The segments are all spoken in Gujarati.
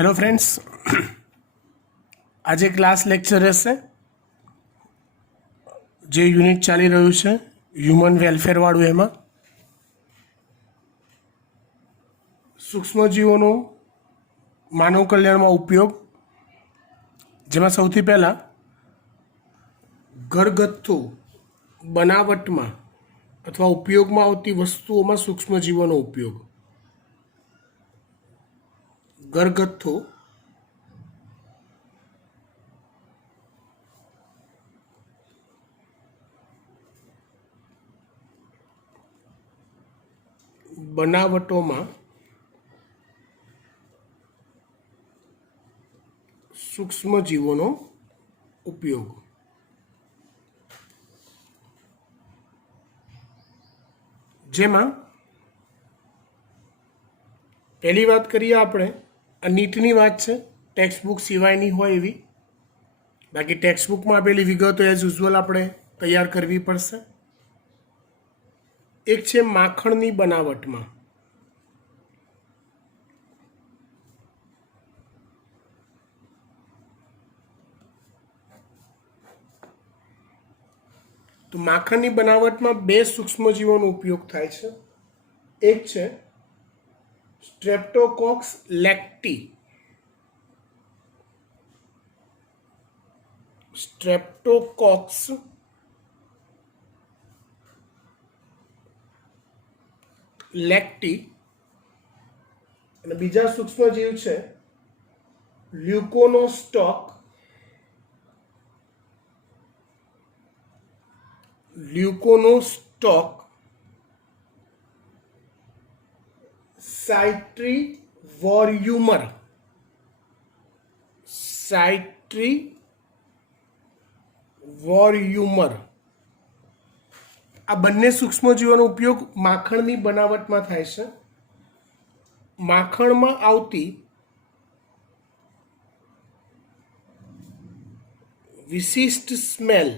हेलो फ्रेंड्स, आज क्लास लेक्चर रहेशे जे यूनिट चाली रह्युं छे ह्यूमन वेलफेर वाळुं एमां सूक्ष्मजीवोनो मानव कल्याणमां उपयोग, जेमां सौथी पहेला घरगथ्थु बनावटमां अथवा उपयोगमां आवती वस्तुओमां सूक्ष्मजीवोनो उपयोग। घरगथ्थु बनावटोमां सूक्ष्मजीवोनो उपयोग। जेमां पहली बात करिए आपणे आ नीटनी वात छे, टेक्स्टबुक सिवायनी होय एवी। बाकी टेक्स्टबुकमां आपेली विगतो एज युઝ્યુઅલ આપણે तैयार करवी पड़शे। एक छे माखणनी बनावटमां। तो माखणनी बनावटमां बे सूक्ष्मजीवोनो उपयोग थाय छे। एक छे स्ट्रेप्टोकोक्स लेक्टी। स्ट्रेप्टोकोक्स लेक्टी અને બીજા સૂક્ષ્મજીવ છે લ્યુકોનોસ્ટોક સાઇટ્રીવોર્યુમર આ બંને સૂક્ષ્મજીવોનો ઉપયોગ માખણની બનાવટમાં થાય છે। માખણમાં આવતી વિશિષ્ટ સ્મેલ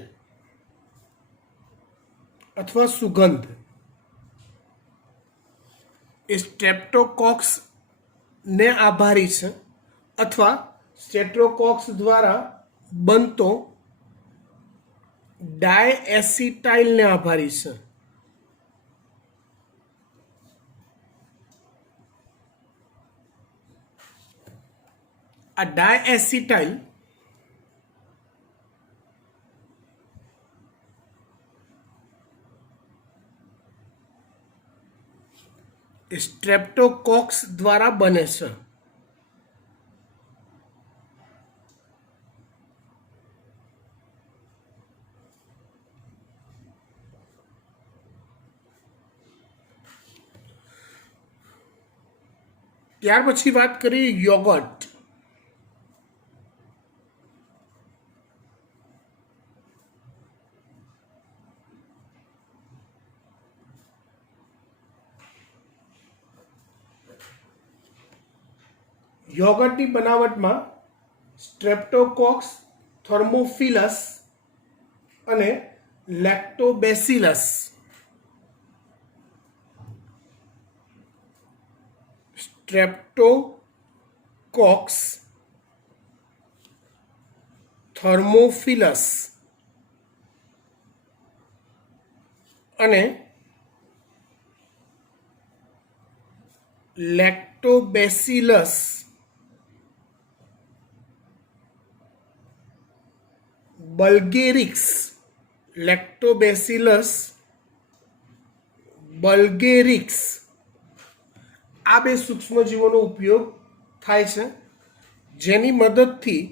अथवा सुगंध ए स्ट्रेप्टोकोक्स ने आभारी है अथवा स्ट्रेप्टोकोक्स द्वारा बनतो डायएसिटाइल ने आभारी है। आ डायएसिटाइल स्ट्रेप्टोकोक्स द्वारा बने छे। ત્યાર પછી વાત કરીએ યોગર્ટ। યોગર્ટની બનાવટમાં સ્ટ્રેપ્ટોકોક્સ થર્મોફિલસ અને લેક્ટોબેસિલસ સ્ટ્રેપ્ટોકોક્સ થર્મોફિલસ અને લેક્ટોબેસિલસ બલ્ગેરિક્સ લેક્ટોબેસિલસ બલ્ગેરિક્સ આ બે સૂક્ષ્મજીવોનો ઉપયોગ થાય છે, જેની મદદથી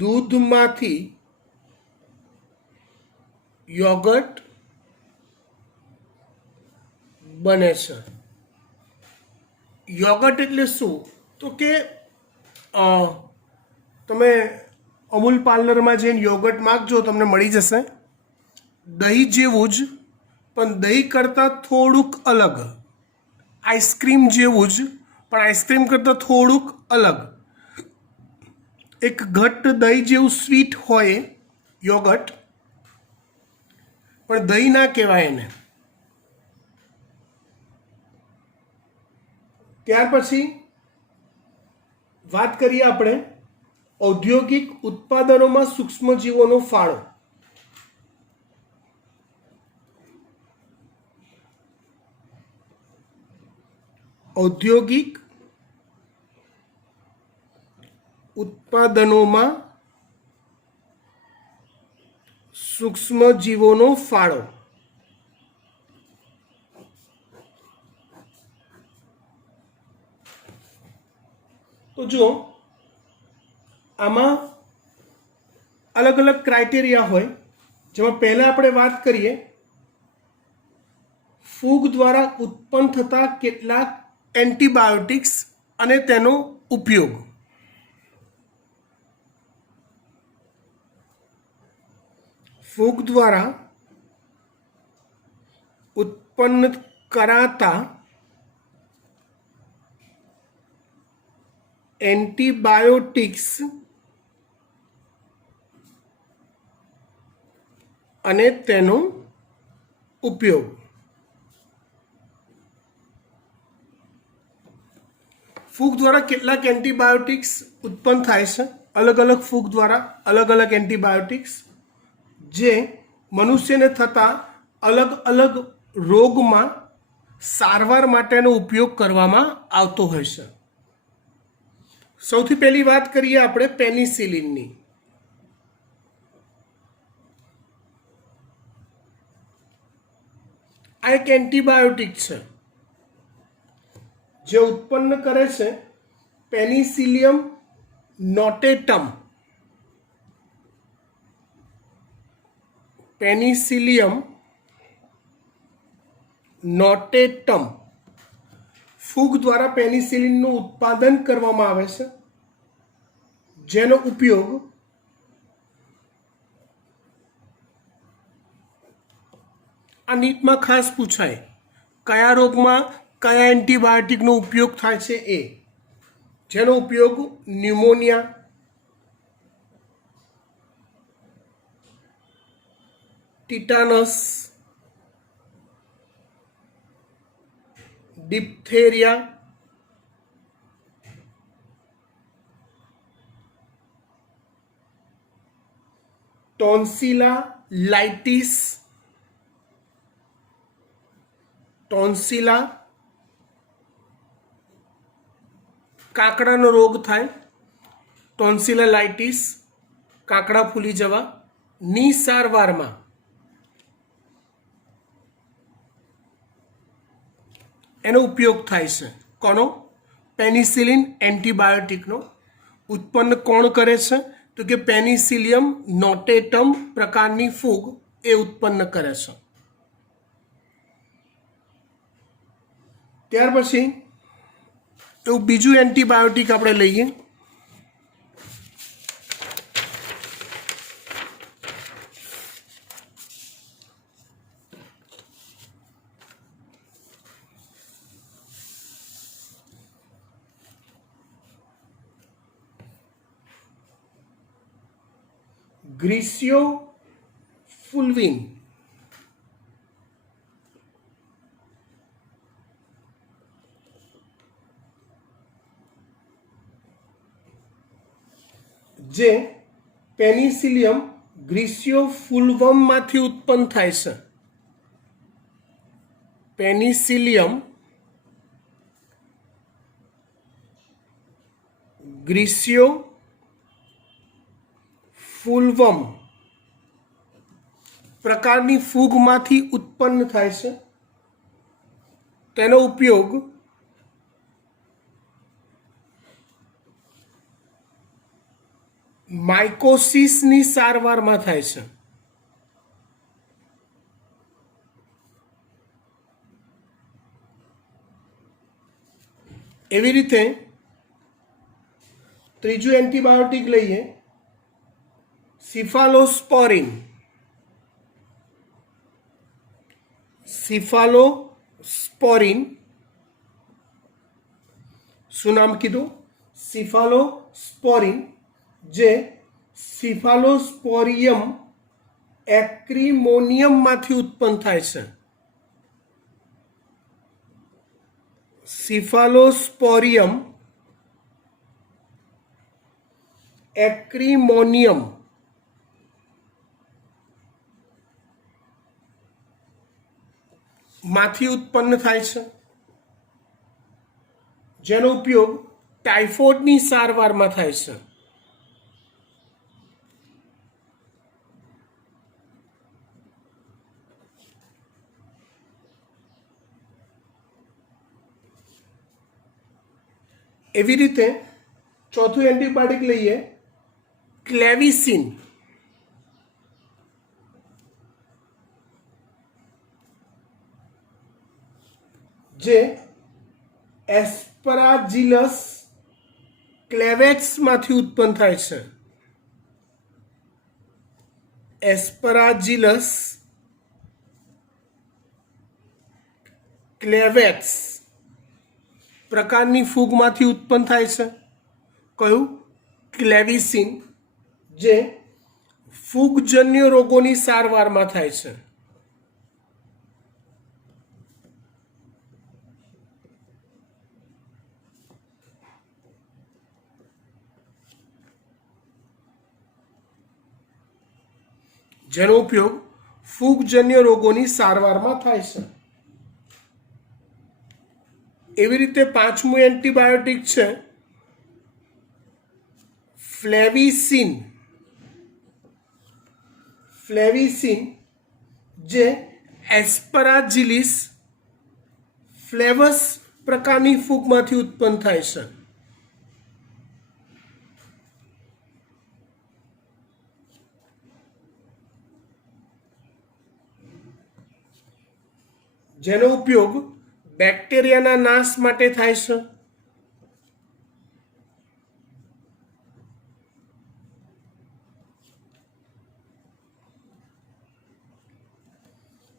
દૂધમાંથી યોગર્ટ બને છે। યોગર્ટ એટલે શું? તો કે તમે અમૂલ પાર્લરમાં જઈને યોગર્ટ માગજો, તમને મળી જશે। દહીં જેવું જ, પણ દહીં કરતાં થોડુંક અલગ। આઈસ્ક્રીમ જેવું જ, પણ આઈસ્ક્રીમ કરતાં થોડુંક અલગ। એક ઘટ્ટ દહીં જેવું સ્વીટ હોય યોગર્ટ, પણ દહીં ના કહેવાય એને। ત્યાર પછી વાત કરીએ આપણે ઔદ્યોગિક ઉત્પાદનોમાં સૂક્ષ્મજીવોનો ફાળો. ઔદ્યોગિક ઉત્પાદનોમાં સૂક્ષ્મજીવોનો ફાળો. તો જો આમાં અલગ અલગ ક્રાઇટેરિયા હોય, જેમાં પહેલા આપણે વાત કરીએ ફૂગ દ્વારા ઉત્પન્ન થતા કેટલાક એન્ટીબાયોટિક્સ અને તેનો ઉપયોગ. ફૂગ દ્વારા ઉત્પન્ન કરાતા એન્ટીબાયોટિક્સ અને તેનો ઉપયોગ. ફૂગ દ્વારા કેટલાક એન્ટીબાયોટિક્સ ઉત્પન્ન થાય છે. અલગ અલગ ફૂગ દ્વારા અલગ અલગ એન્ટીબાયોટિક્સ જે મનુષ્યને થતા અલગ અલગ રોગમાં સારવાર માટેનો ઉપયોગ કરવામાં આવતો હોય છે. સૌથી પહેલી વાત કરીએ આપણે પેનિસિલિનની. આ એક એન્ટીબાયોટિક છે જે ઉત્પન્ન કરે છે પેનિસિલિયમ નોટેટમ. પેનિસિલિયમ નોટેટમ ફૂગ દ્વારા પેનિસિલિનનું ઉત્પાદન કરવામાં આવે છે, જેનો ઉપયોગ આ નીટમાં ખાસ પૂછાય કયા રોગમાં કયા એન્ટીબાયોટિકનો ઉપયોગ થાય છે. એ જેનો ઉપયોગ ન્યુમોનિયા, ટીટાનસ, ડિપ્થેરિયા, ટોન્સિલાઇટિસ, ટોન્સિલા, કાકડાનો રોગ થાય ટોન્સિલાઇટિસ, કાકડા ફૂલી જવા, ની સારવારમાં એનો ઉપયોગ થાય છે. કોનો? પેનિસિલિન એન્ટીબાયોટિકનો. ઉત્પન્ન કોણ કરે છે? તો કે પેનિસિલિયમ નોટેટમ પ્રકારની ફૂગ એ ઉત્પન્ન કરે છે. ત્યાર પછી એવું બીજું એન્ટીબાયોટિક આપણે લઈએ, ગ્રીસિયોફુલ્વિન. જે પેનિસિલિયમ ગ્રીસિયોફુલ્વમમાંથી ઉત્પન્ન થાય છે. પેનિસિલિયમ ગ્રીસિયોફુલ્વમ પ્રકારની ફૂગમાંથી ઉત્પન્ન થાય છે. તેનો ઉપયોગ માઇકોસિસની સારવારમાં થાય છે. એવી રીતે ત્રીજું એન્ટીબાયોટિક લઈએ, સિફાલોસ્પોરિન. સિફાલોસ્પોરિન શું નામ કીધું? સિફાલોસ્પોરિન, જે સિફાલોસ્પોરિયમ એક્રીમોનિયમમાંથી ઉત્પન્ન થાય છે. સિફાલોસ્પોરિયમ એક્રીમોનિયમ માંથી ઉત્પન્ન થાય છે, જેનો ઉપયોગ ટાઇફોઇડની સારવારમાં થાય છે. એવી રીતે ચોથું એન્ટીબાયોટિક લઈએ, ક્લેવિસિન. જે એસ્પરાજિલસ ક્લેવેક્સ માંથી ઉત્પન્ન થાય છે. એસ્પરાજિલસ ક્લેવેક્સ પ્રકારની ફૂગમાંથી ઉત્પન્ન થાય છે. કયું? ક્લેવિસિન, જે ફૂગજન્ય રોગોની સારવારમાં થાય છે. જેનો ઉપયોગ ફૂગજન્ય રોગોની સારવારમાં થાય છે. એવી રીતે પાંચમું એન્ટીબાયોટિક છે ફ્લેવિસિન. ફ્લેવિસિન જે એસ્પરાજિલિસ ફ્લેવસ પ્રકારની ફૂગમાંથી ઉત્પન્ન થાય છે. જેનો ઉપયોગ બેક્ટેરિયાના નાશ માટે થાય છે.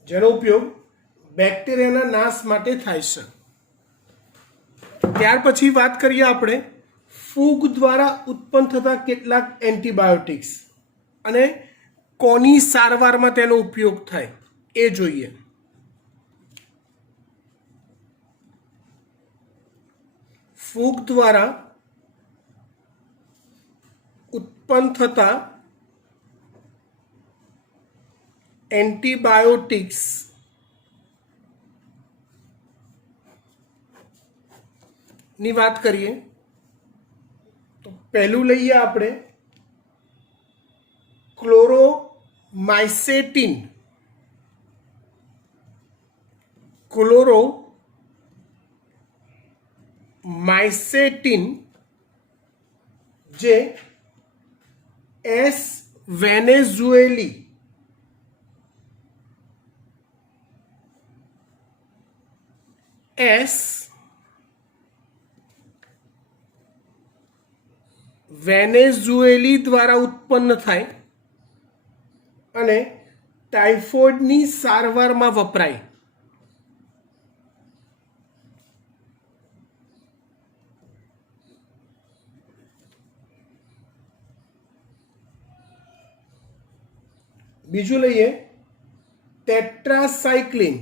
જેનો ઉપયોગ બેક્ટેરિયાના નાશ માટે થાય છે. ત્યાર પછી વાત કરીએ આપણે ફૂગ દ્વારા ઉત્પન્ન થતા કેટલાક એન્ટીબાયોટિક્સ અને કોની સારવારમાં તેનો ઉપયોગ થાય એ જોઈએ. ફૂગ દ્વારા ઉત્પન્ન થતા એન્ટીબાયોટિક્સ ની વાત કરીએ તો પહેલું લઈએ આપણે ક્લોરોમાઇસેટિન. ક્લોરોમાઇસેટિન જે એસ વેનેઝુએલી દ્વારા ઉત્પન્ન થાય અને ટાઇફોઇડની સારવારમાં વપરાય. બીજું લઈએ ટેટ્રાસાઇક્લિન.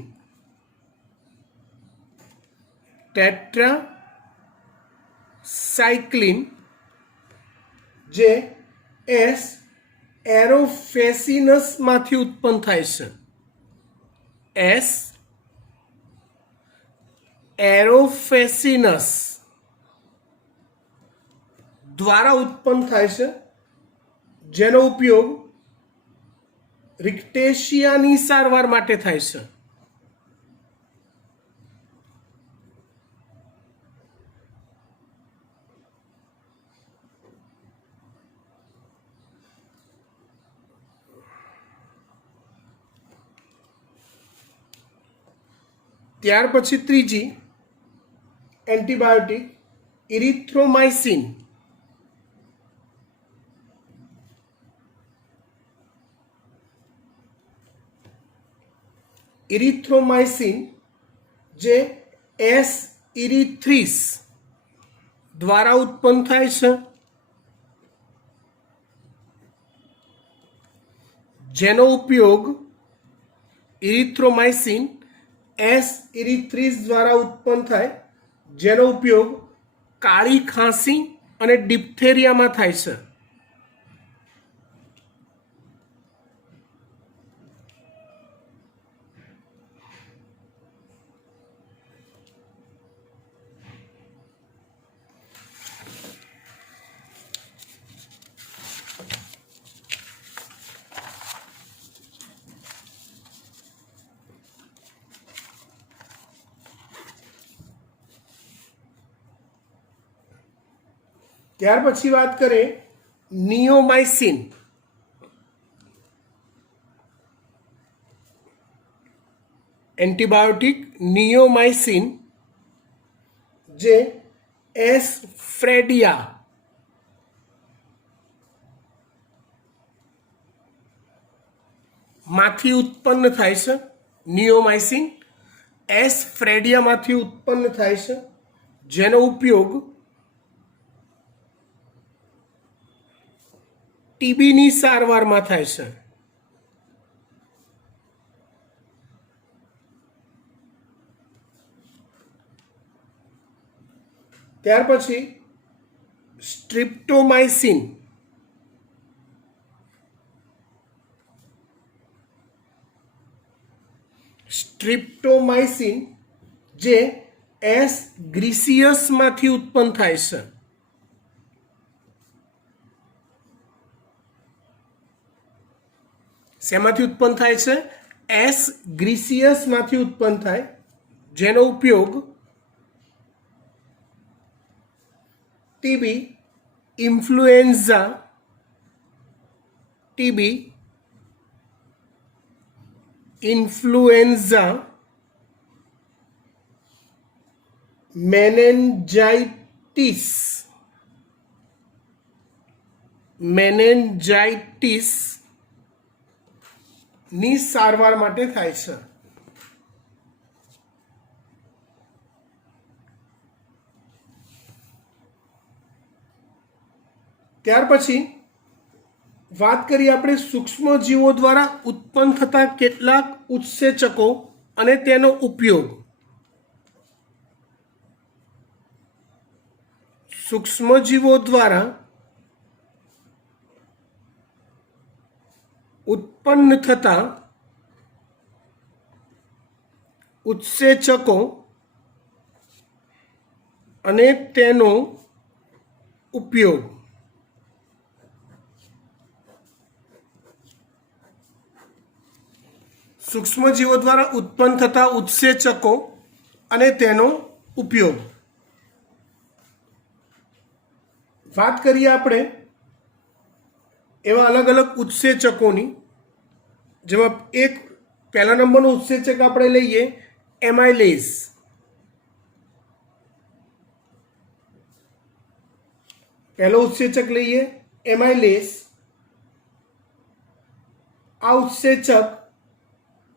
ટેટ્રાસાઇક્લિન જે એસ એરોફેસિનસ માંથી ઉત્પન્ન થાય છે. એસ એરોફેસિનસ દ્વારા ઉત્પન્ન થાય છે, જેનો ઉપયોગ રિક્ટેશિયાની સારવાર માટે થાય છે. ત્યાર પછી ત્રીજી એન્ટીબાયોટિક ઇરિથ્રોમાઇસિન. ઇરિથ્રોમાઇસિન જે એસ ઇરિથ્રિસ દ્વારા ઉત્પન્ન થાય છે, જેનો ઉપયોગ ઇરિથ્રોમાઇસિન એસ ઇરિથ્રિસ દ્વારા ઉત્પન્ન થાય જેનો ઉપયોગ કાળી ખાંસી અને ડિપ્થેરિયામાં થાય છે. ત્યાર પછી વાત કરીએ નિયોમાઇસિન. એન્ટીબાયોટિક નિયોમાઇસિન જે એસ્ફ્રેડિયા માંથી ઉત્પન્ન થાય છે. નિયોમાઇસિન એસ્ફ્રેડિયામાંથી ઉત્પન્ન થાય છે, જેનો ઉપયોગ ટીબીની સારવારમાં થાય છે. ત્યાર પછી સ્ટ્રિપ્ટોમાઇસિન. સ્ટ્રિપ્ટોમાઇસિન જે એસ ગ્રીસિયસમાંથી ઉત્પન્ન થાય છે. શેમાંથી ઉત્પન્ન થાય છે? એસ ગ્રીસિયસમાંથી ઉત્પન્ન થાય, જેનો ઉપયોગ ટીબી, ઇન્ફ્લુએન્ઝા, મેનેન્જાઇટિસ ની સારવાર માટે થાય છે. ત્યાર પછી વાત કરીએ આપણે સૂક્ષ્મ જીવો દ્વારા ઉત્પન્ન થતા કેટલાક ઉત્સેચકો અને તેનો ઉપયોગ. સૂક્ષ્મ જીવો દ્વારા ઉત્પન્ન થતા ઉત્સેચકો અને તેનો ઉપયોગ. સૂક્ષ્મજીવો દ્વારા ઉત્પન્ન થતા ઉત્સેચકો અને તેનો ઉપયોગ. વાત કરીએ આપણે એવા અલગ અલગ ઉત્સેચકોની, જેમાં એક પહેલા નંબરનો ઉત્સેચક આપણે લઈએ એમાઇલેઝ. પહેલો ઉત્સેચક લઈએ એમાઇલેઝ. આ ઉત્સેચક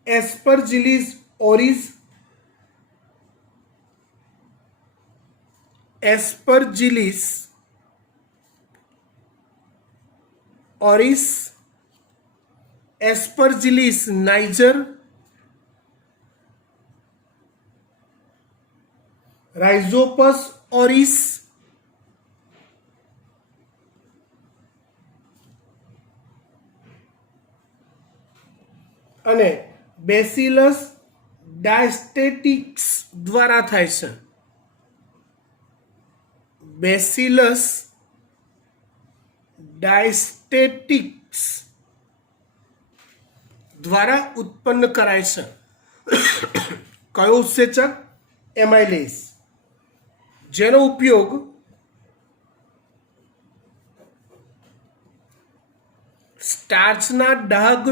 એસ્પરજીલિસ ઓરિસ, એસ્પરજીલિસ નાઇજર, રાઇઝોપસ ઓરિસ, અને બેસિલસ ડાયસ્ટેટિક્સ દ્વારા થાય છે. બેસિલસ ડાયસ્ટેટિક્સ દ્વારા ઉત્પન્ન કરાય છે. કયો ઉત્સેચક? એમાઇલેઝ, જેનો ઉપયોગ સ્ટાર્ચના ડાઘ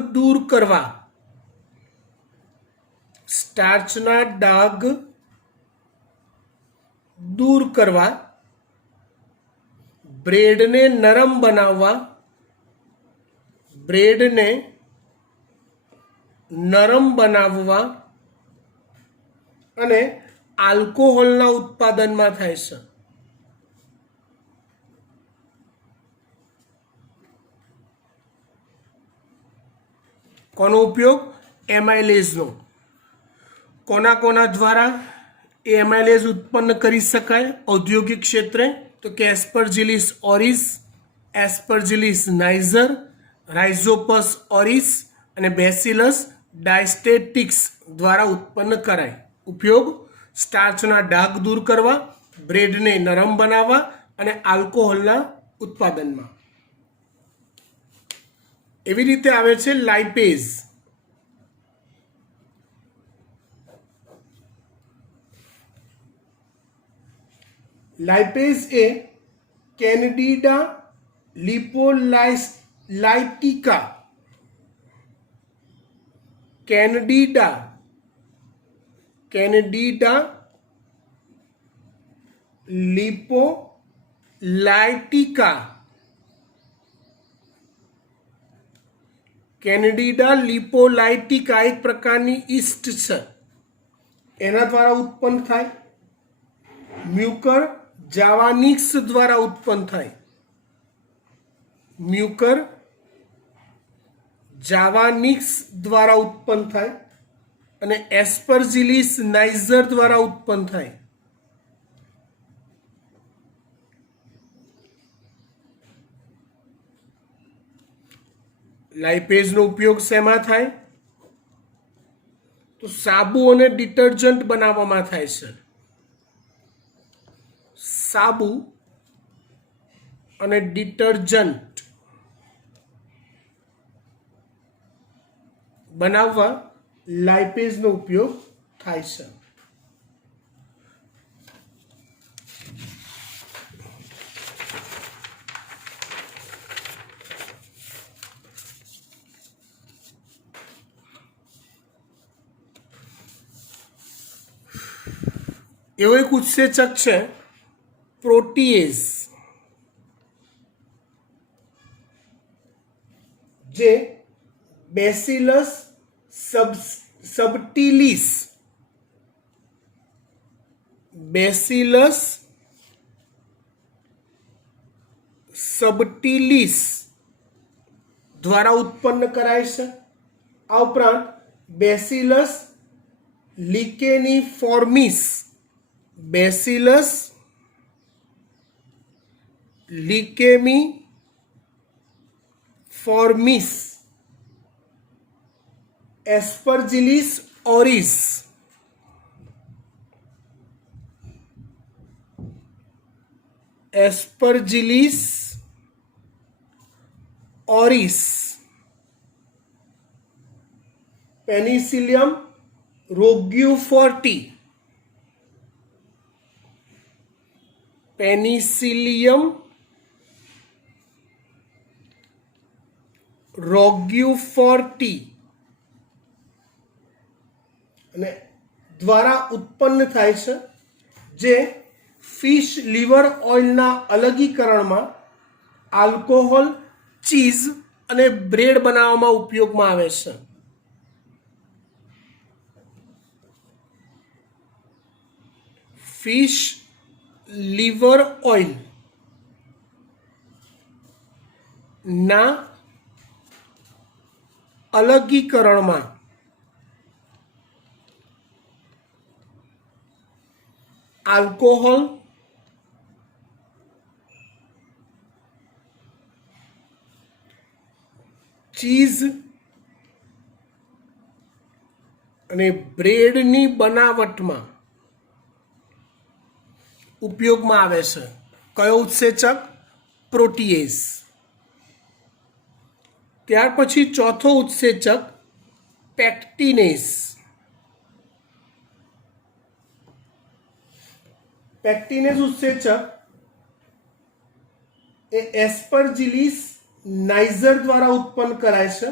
દૂર કરવા, બ્રેડને નરમ બનાવવા અને આલ્કોહોલના ઉત્પાદનમાં થાય છે. કોનો ઉપયોગ? એમાઇલેઝનો. કોના દ્વારા? એ એમાઇલેઝ ઉત્પન્ન કરી શકાય ઔદ્યોગિક ક્ષેત્રે? તો કે એસ્પરજિલિસ ઓરિસ, એસ્પરજિલિસ નાઇઝર, રાઇઝોપસ ઓરિસ અને બેસિલસ ડાયસ્ટેટિક્સ દ્વારા ઉત્પન્ન કરાય. ઉપયોગ: સ્ટાર્ચના ડાઘ દૂર કરવા, બ્રેડને નરમ બનાવવા અને આલ્કોહોલના ઉત્પાદનમાં. એવી રીતે આવે છે લાઇપેઝ. લાઇપેઝ એ કેન્ડિડા લિપોલાઇટિકા કેન્ડિડા લિપોલાઇટિકા એક પ્રકારની ઈસ્ટ છે, એના દ્વારા ઉત્પન્ન થાય. મ્યુકર જાવાનિક્સ દ્વારા ઉત્પન્ન થાય. મ્યુકર જાવાનિક્સ દ્વારા ઉત્પન્ન થાય અને એસ્પરજિલિસ નાઇઝર દ્વારા ઉત્પન્ન થાય. લાઇપેઝનો ઉપયોગ શેમાં થાય? તો સાબુ અને ડિટર્જન્ટ બનાવવામાં થાય છે. સાબુ અને ડિટર્જન્ટ બનાવવા લાઇપેઝનો ઉપયોગ થાય છે. એવો એક ઉત્સેચક છે પ્રોટીએઝ, જે બેસિલસ સબટિલિસ દ્વારા ઉત્પન્ન કરાય છે. આ ઉપરાંત બેસિલસ લિકેનિફોર્મિસ એસ્પરજિલિસ ઓરિસ પેનિસિલિયમ રોગ્યુફોર્ટી અને દ્વારા ઉત્પન્ન થાય છે, જે ફિશ લીવર ઓઇલના અલગીકરણમાં આલ્કોહોલ, ચીઝ અને બ્રેડ બનાવવામાં ઉપયોગમાં આવે છે. ફિશ લીવર ઓઇલ ના અલગીકરણમાં આલ્કોહોલ, ચીઝ અને બ્રેડની બનાવટમાં ઉપયોગમાં આવે છે. કયો ઉત્સેચક? પ્રોટીએઝ. ત્યાર પછી ચોથો ઉત્સેચક પેક્ટિનેઝ. પેક્ટિનેઝ ઉત્સેચક એ એસ્પરજિલિસ નાઇઝર દ્વારા ઉત્પન્ન કરાય છે.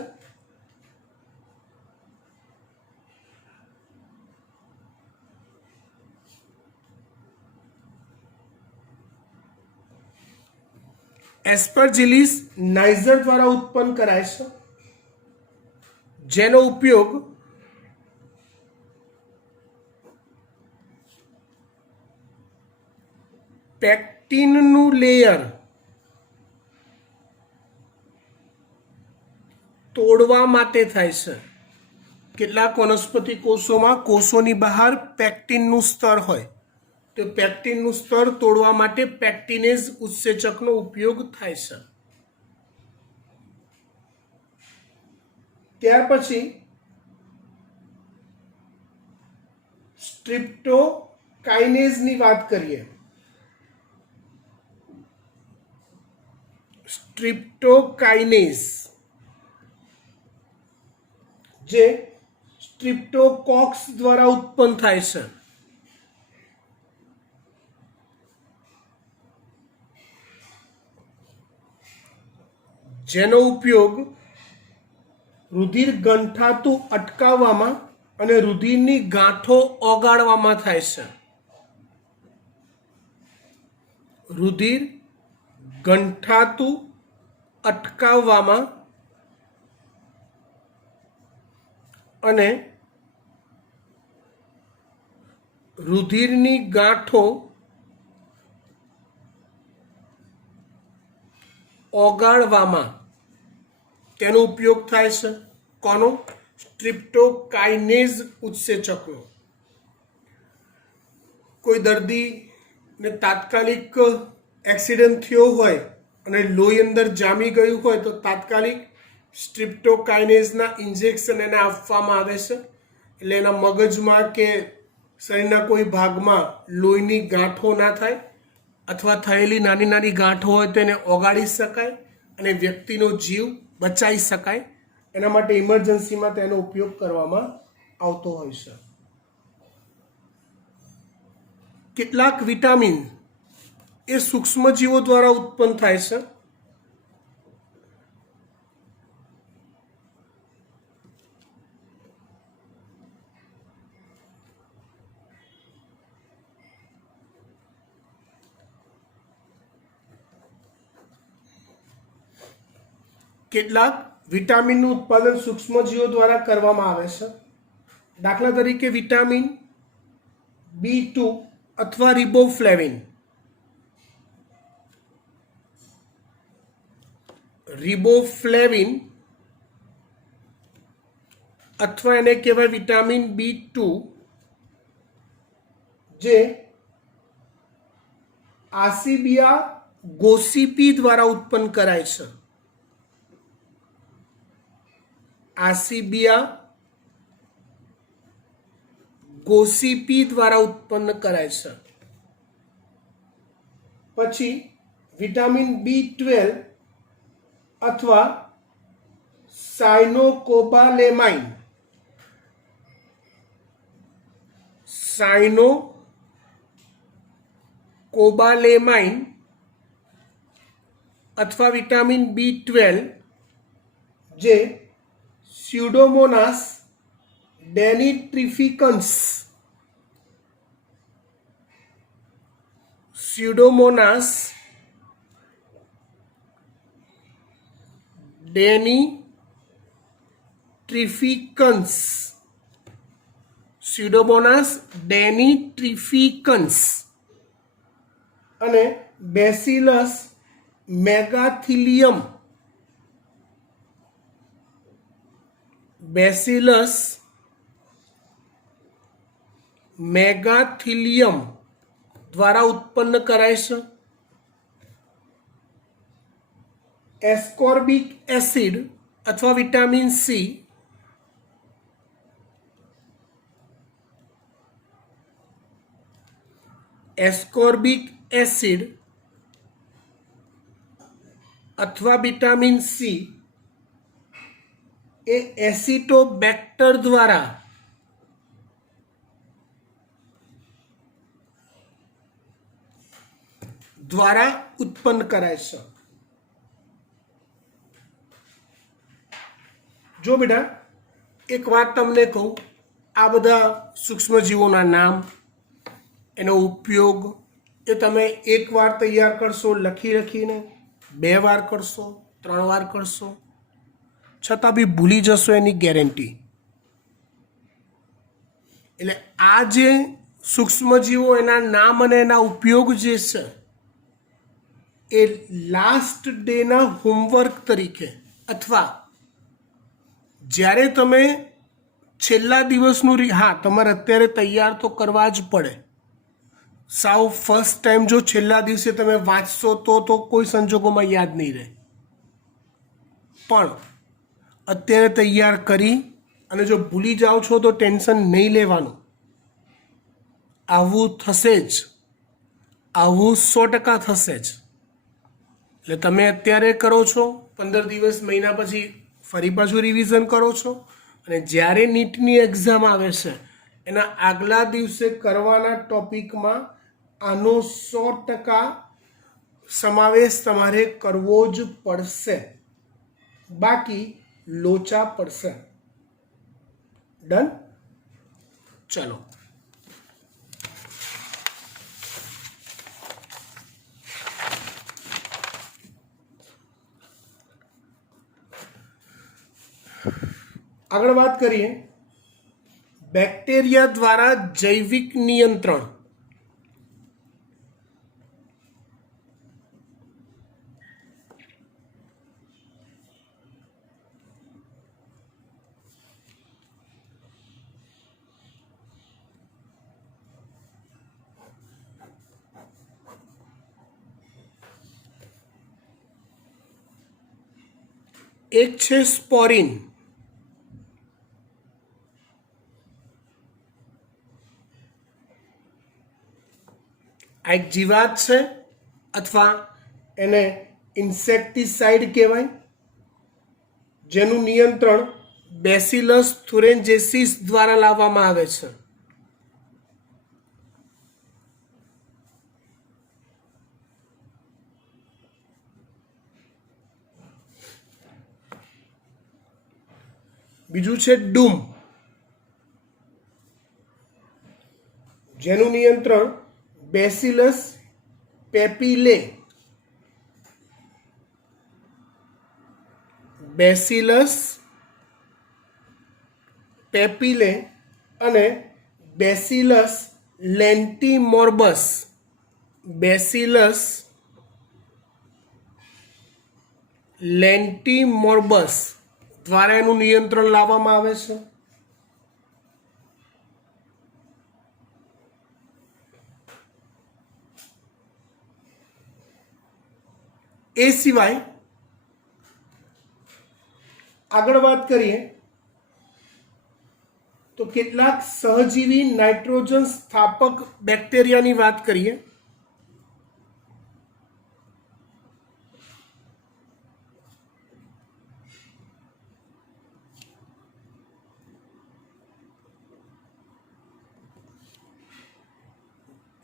એસ્પરજિલિસ નાઇઝર દ્વારા ઉત્પન્ન કરાય છે, જેનો ઉપયોગ પેક્ટિનનું લેયર તોડવા માટે થાય છે. કેટલાક વનસ્પતિ કોષોમાં કોષોની બહાર પેક્ટિનનું સ્તર હોય તો પેક્ટિનનું સ્તર તોડવા માટે પેક્ટિનેઝ ઉત્સેચકનો ઉપયોગ થાય છે. ત્યાર પછી સ્ટ્રિપ્ટોકાઇનેઝની વાત કરીએ. સ્ટ્રિપ્ટોકાઇનેઝ જે સ્ટ્રિપ્ટોકોક્સ દ્વારા ઉત્પન્ન થાય છે. જેનો ઉપયોગ રુધિર ગંઠાતું અટકાવવામાં અને રુધિરની ગાંઠો ઓગાળવામાં થાય છે. રુધિર ગંઠાતું અટકાવવામાં અને રુધિરની ગાંઠો ઓગાળવામાં તેનો ઉપયોગ થાય છે. કોનો? સ્ટ્રિપ્ટોકાઇનેઝ ઉત્સેચકનો. કોઈ દર્દીને તાત્કાલિક એક્સિડન્ટ થયો હોય અને લોહી અંદર જામી ગયું હોય તો તાત્કાલિક સ્ટ્રિપ્ટોકાઇનેઝના ઇન્જેક્શન એને આપવામાં આવે છે. એટલે એના મગજમાં કે શરીરના કોઈ ભાગમાં લોહીની ગાંઠો ના થાય અથવા થયેલી નાની નાની ગાંઠો હોય તો એને ઓગાળી શકાય અને વ્યક્તિનો જીવ બચાવી શકાય. એના માટે ઇમરજન્સીમાં તેનો ઉપયોગ કરવામાં આવતો હોય છે. કેટલાક વિટામિન એ સૂક્ષ્મજીવો દ્વારા ઉત્પન્ન થાય છે. કેટલાક વિટામિનનું ઉત્પાદન સૂક્ષ્મજીવો દ્વારા કરવામાં આવે છે. દાખલા તરીકે વિટામિન B2 અથવા રિબોફ્લેવિન. રિબોફ્લેવિન અથવા એને કહેવાય વિટામિન B2 જે આસિબિયા ગોસિપી દ્વારા ઉત્પન્ન કરાય છે. આસિબિયા ગોસિપી દ્વારા ઉત્પન્ન કરાય છે. પછી વિટામિન B12 અથવા સાયનોકોબાલેમાઇન. સાયનોકોબાલેમાઇન અથવા વિટામિન B12 જે સ્યુડોમોનાસ ડેનિટ્રિફિકન્સ સ્યુડોમોનાસ ડેનિટ્રિફિકન્સ સ્યુડોમોનાસ ડેનિટ્રિફિકન્સ અને બેસિલસ મેગાથિલિયમ બેસિલસ મેગાથિલિયમ દ્વારા ઉત્પન્ન કરાય છે. એસ્કોર્બિક એસિડ અથવા વિટામિન સી એસ્કોર્બિક એસિડ અથવા વિટામિન સી એ એસિટોબેક્ટર દ્વારા ઉત્પન્ન કરાય છે. જો બેટા એક વાત તમને કહું, આ બધા સૂક્ષ્મજીવોના નામ, એનો ઉપયોગ એ તમે એક વાર તૈયાર કરશો લખીને, 2 વાર કરશો, 3 વાર કરશો, છતાં બી ભૂલી જશો એની ગેરંટી. એટલે આ જે સૂક્ષ્મજીવો એના નામ અને એના ઉપયોગ જે છે એ લાસ્ટ ડેના હોમવર્ક તરીકે અથવા જ્યારે તમે છેલ્લા દિવસનું હા તમારે અત્યારે તૈયાર તો કરવા જ પડે. સાવ ફર્સ્ટ ટાઈમ જો છેલ્લા દિવસે તમે વાંચશો તો કોઈ સંજોગોમાં યાદ નહીં રહે. પણ અત્યારે તૈયાર કરી અને જો ભૂલી જાઓ છો તો ટેન્શન નહીં લેવાનું. આવું થશે જ, આવું 100% થશે જ. એટલે તમે અત્યારે કરો છો, 15 દિવસ મહિના પછી ફરી પાછું રિવિઝન કરો છો, અને જ્યારે નીટની એક્ઝામ આવે છે એના આગલા દિવસે કરવાના ટોપિકમાં આનો 100% સમાવેશ તમારે કરવો જ પડશે, બાકી લોચા પડશે. ડન? ચલો. આગળ વાત કરીએ બેક્ટેરિયા દ્વારા જૈવિક નિયંત્રણ. એક છે સ્પોરીન. આ એક જીવાત છે અથવા એને ઇન્સેક્ટિસાઇડ કહેવાય, જેનું નિયંત્રણ બેસિલસ થુરેન્જેસિસ દ્વારા લાવવામાં આવે છે. બીજું છે ડૂમ, જેનું નિયંત્રણ બેસિલસ પેપિલે, બેસિલસ પેપિલે અને બેસિલસ લેન્ટીમોર્બસ, બેસિલસ લેન્ટીમોર્બસ દ્વારા એનું નિયંત્રણ લાવવામાં આવે છે. એ સિવાય આગળ વાત કરીએ તો કેટલાક સહજીવી નાઇટ્રોજન સ્થાપક બેક્ટેરિયાની વાત કરીએ.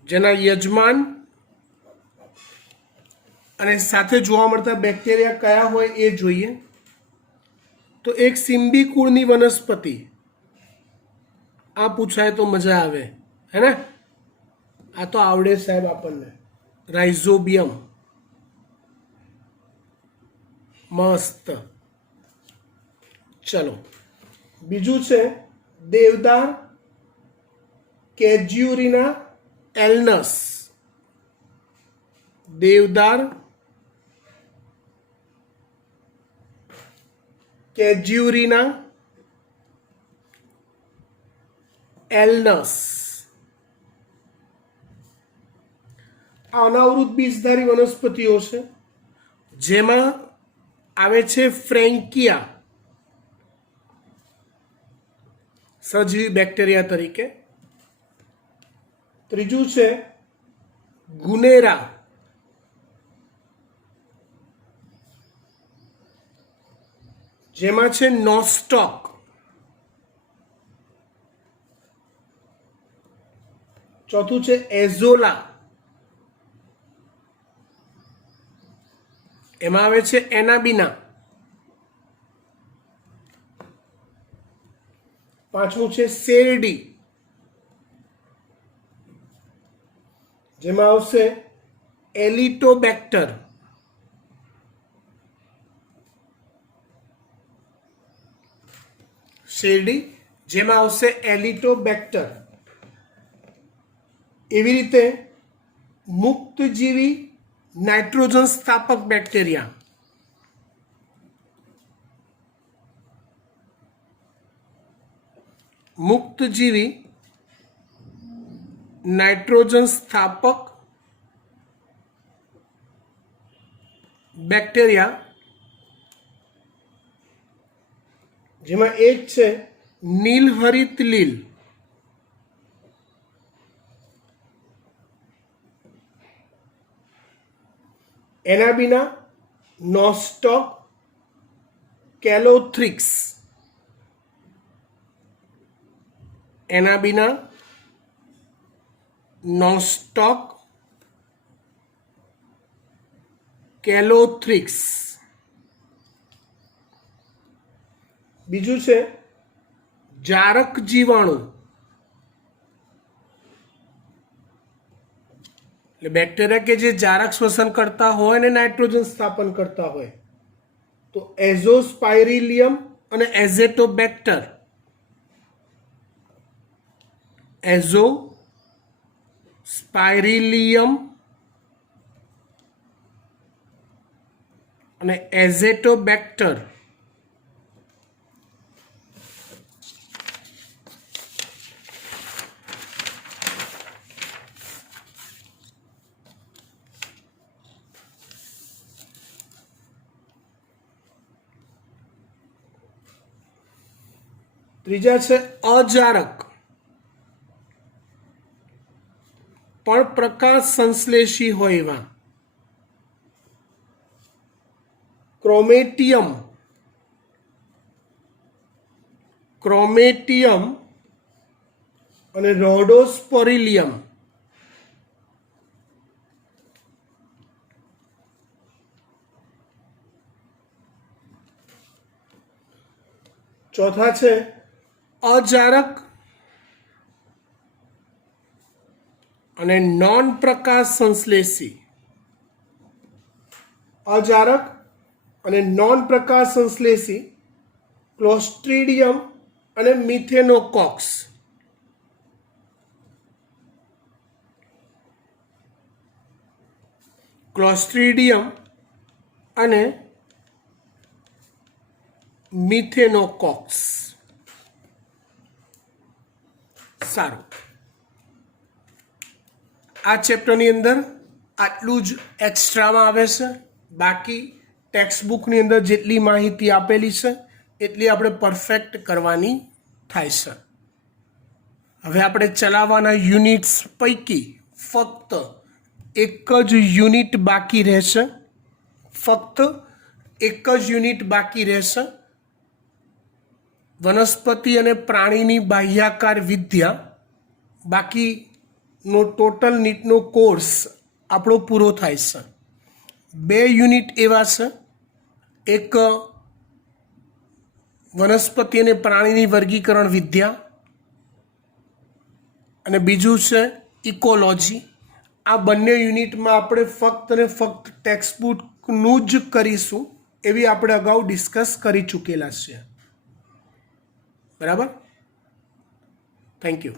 જેના યજમાન અને સાથે જોવા મળતા બેક્ટેરિયા કયા હોય એ જોઈએ. તો એક સિમ્બી કુળની વનસ્પતિ, આ પૂછાય તો મજા આવે, હે ને? આ તો આવડે સાહેબ આપણને. રાઇઝોબિયમ, મસ્ત. ચલો, બીજું છે દેવદાર કેજ્યુરિના એલ્નસ. દેવદાર કેજ્યુરિના એલ્નસ. આ અનાવૃત બીજધારી વનસ્પતિઓ છે, જેમાં આવે છે ફ્રેન્કિયા સજીવી બેક્ટેરિયા તરીકે. ત્રીજું છે ગુનેરા, જેમાં છે નોસ્ટોક. ચોથું છે એઝોલા, એમાં આવે છે એનાબિના. પાંચમું છે શેરડી, જેમાં આવશે એલિટોબેક્ટર. શેરડી જેમાં આવશે એલિટોબેક્ટર. એવી રીતે મુક્તજીવી નાઇટ્રોજન સ્થાપક બેક્ટેરિયા. મુક્તજીવી નાઇટ્રોજન સ્થાપક બેક્ટેરિયા, જેમાં એક છે નીલહરિત લીલ, એના વિના નોસ્ટોક કેલોથ્રિક્સ, એના વિના નોસ્ટોક કેલોથ્રિક્સ. બીજું છે જારક જીવાણુ, એટલે બેક્ટેરિયા કે જે જારક શ્વસન કરતા હોય ને નાઇટ્રોજન સ્થાપન કરતા હોય, તો એઝોસ્પાઇરિલિયમ અને એઝેટોબેક્ટર. એઝોસ્પાઇરિલિયમ અને એઝેટોબેક્ટર. ત્રીજા છે અજારક પણ પ્રકાશ સંશ્લેષી હોય એવા ક્રોમેટિયમ અને રોડોસ્પોરિલિયમ. ચોથા છે અજારક અને નોન પ્રકાશ સંશ્લેષી. અજારક અને નોન પ્રકાશ સંશ્લેષી ક્લોસ્ટ્રીડિયમ અને મિથેનોકોક્સ. ક્લોસ્ટ્રીડિયમ અને મિથેનોકોક્સ. સારું, આ ચેપ્ટરની અંદર આટલું જ એક્સ્ટ્રામાં આવે છે. બાકી ટેક્સ્ટ બુકની અંદર જેટલી માહિતી આપેલી છે એટલી આપણે પરફેક્ટ કરવાની થાય છે. હવે આપણે ચલાવવાના યુનિટ્સ પૈકી ફક્ત એક જ યુનિટ બાકી રહેશે. ફક્ત એક જ યુનિટ બાકી રહેશે. વનસ્પતિ અને પ્રાણીની બાહ્યાકાર વિદ્યા. બાકીનો ટોટલ નીટનો કોર્સ આપણો પૂરો થાય છે. 2 યુનિટ એવા છે, એક વનસ્પતિ અને પ્રાણીની વર્ગીકરણ વિદ્યા અને બીજું છે ઇકોલોજી. આ બંને યુનિટમાં આપણે ફક્ત ને ફક્ત ટેક્સ્ટ બુકનું જ કરીશું એવી આપણે અગાઉ ડિસ્કસ કરી ચૂકેલા છે. બરાબર? Thank you.